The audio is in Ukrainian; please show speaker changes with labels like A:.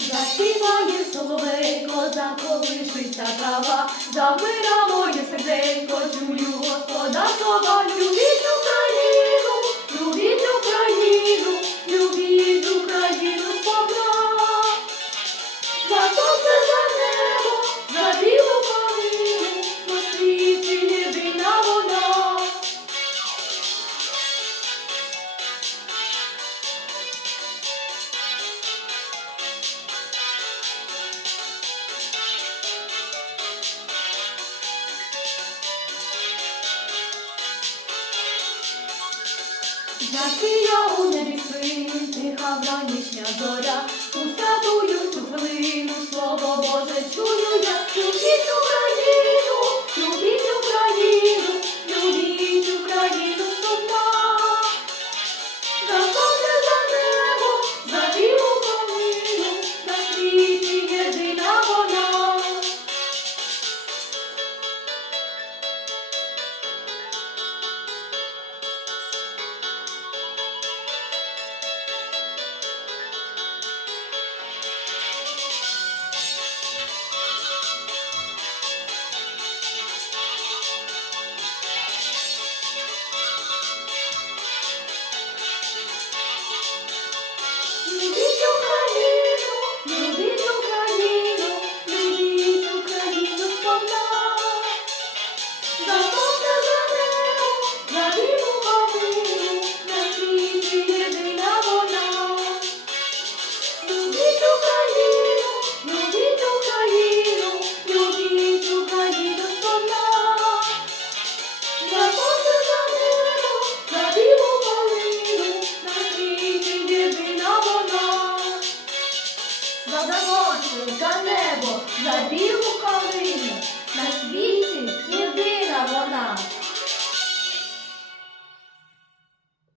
A: Заспіває соловейко, заколишиться трава, замира моє серденько, чую. Який я у небі син, тиха в Очі за небо, за білу калину, на світі єдине.